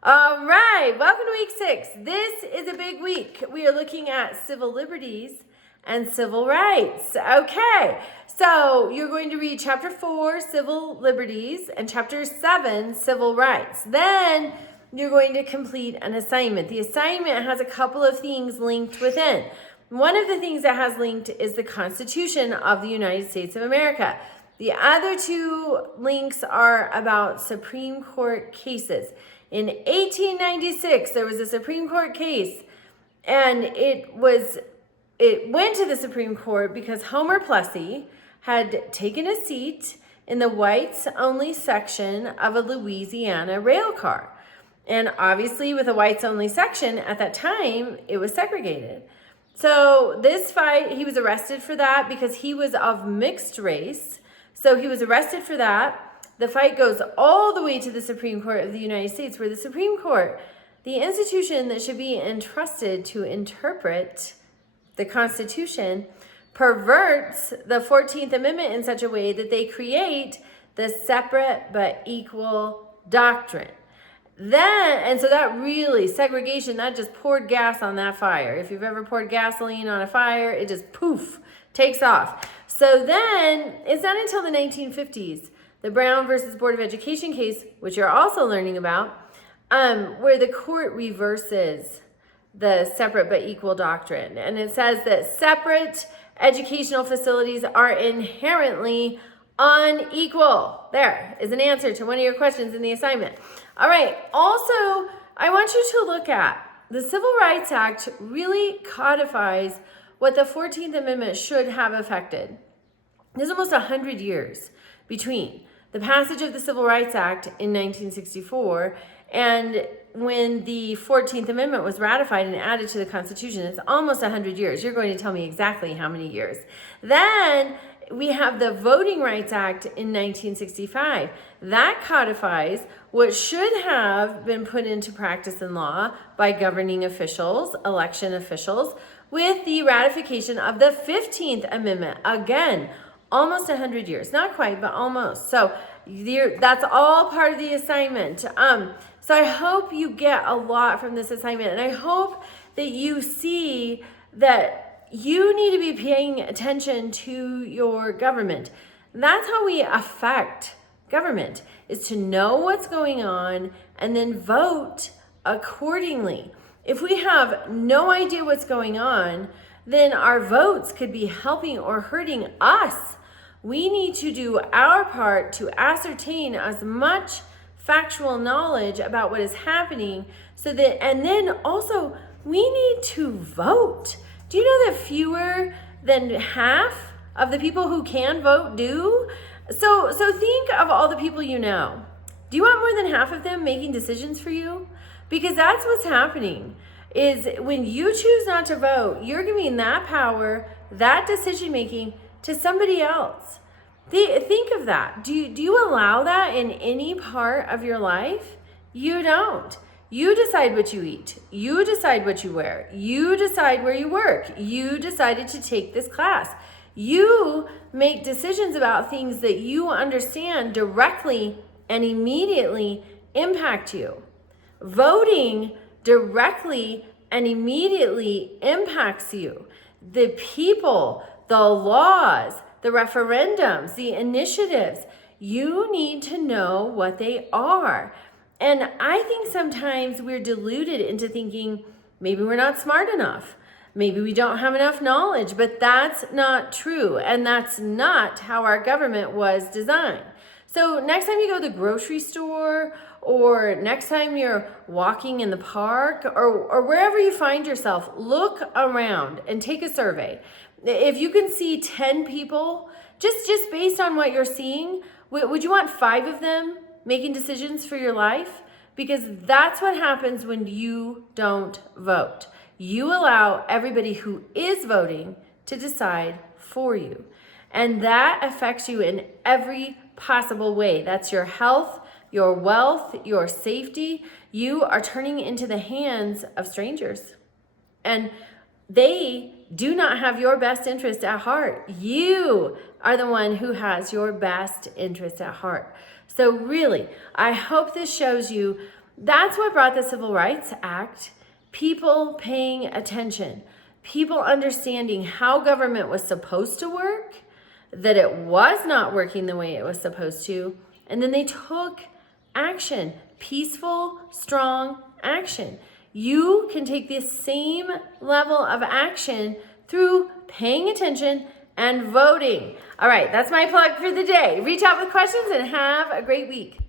All right, welcome to week 6. This is a big week. We are looking at civil liberties and civil rights. Okay, so you're going to read chapter 4, civil liberties, and chapter 7, civil rights. Then you're going to complete an assignment. The assignment has a couple of things linked within. One of the things that has linked is the Constitution of the United States of America. The other two links are about Supreme Court cases. In 1896, there was a Supreme Court case, and it went to the Supreme Court because Homer Plessy had taken a seat in the whites-only section of a Louisiana rail car. And obviously, with a whites-only section, at that time, it was segregated. So this fight, he was arrested for that because he was of mixed race. So he was arrested for that. The fight goes all the way to the Supreme Court of the United States, where the Supreme Court, the institution that should be entrusted to interpret the Constitution, perverts the 14th Amendment in such a way that they create the separate but equal doctrine. And so that really, segregation, that just poured gas on that fire. If you've ever poured gasoline on a fire, it just poof, takes off. So then, it's not until the 1950s, the Brown versus Board of Education case, which you're also learning about, where the court reverses the separate but equal doctrine. And it says that separate educational facilities are inherently unequal. There is an answer to one of your questions in the assignment. All right, also, I want you to look at the Civil Rights Act really codifies what the 14th Amendment should have affected. There's almost 100 years between the passage of the Civil Rights Act in 1964 and when the 14th Amendment was ratified and added to the Constitution. It's almost 100 years. You're going to tell me exactly how many years. Then we have the Voting Rights Act in 1965. That codifies what should have been put into practice in law by governing officials, election officials, with the ratification of the 15th Amendment. Again, almost 100 years. Not quite, but almost. So that's all part of the assignment. So I hope you get a lot from this assignment, and I hope that you see that you need to be paying attention to your government. That's how we affect government, is to know what's going on and then vote accordingly. If we have no idea what's going on, then our votes could be helping or hurting us. We need to do our part to ascertain as much factual knowledge about what is happening and then also we need to vote. Do you know that fewer than half of the people who can vote do? So think of all the people you know. Do you want more than half of them making decisions for you? Because that's what's happening, is when you choose not to vote, you're giving that power, that decision making to somebody else. Think of that. Do you allow that in any part of your life? You don't. You decide what you eat. You decide what you wear. You decide where you work. You decided to take this class. You make decisions about things that you understand directly and immediately impact you. Voting directly and immediately impacts you. The people, the laws, the referendums, the initiatives, you need to know what they are. And I think sometimes we're deluded into thinking maybe we're not smart enough. Maybe we don't have enough knowledge, but that's not true. And that's not how our government was designed. So next time you go to the grocery store, or next time you're walking in the park, or wherever you find yourself, look around and take a survey. If you can see 10 people, just based on what you're seeing, would you want 5 of them making decisions for your life? Because that's what happens when you don't vote. You allow everybody who is voting to decide for you. And that affects you in every possible way. That's your health, your wealth, your safety. You are turning into the hands of strangers. And they do not have your best interest at heart. You are the one who has your best interest at heart. So really, I hope this shows you That's what brought the Civil Rights Act. People paying attention, people understanding how government was supposed to work, that it was not working the way it was supposed to, and then they took action, peaceful, strong action. You can take the same level of action through paying attention and voting. All right, that's my plug for the day. Reach out with questions and have a great week.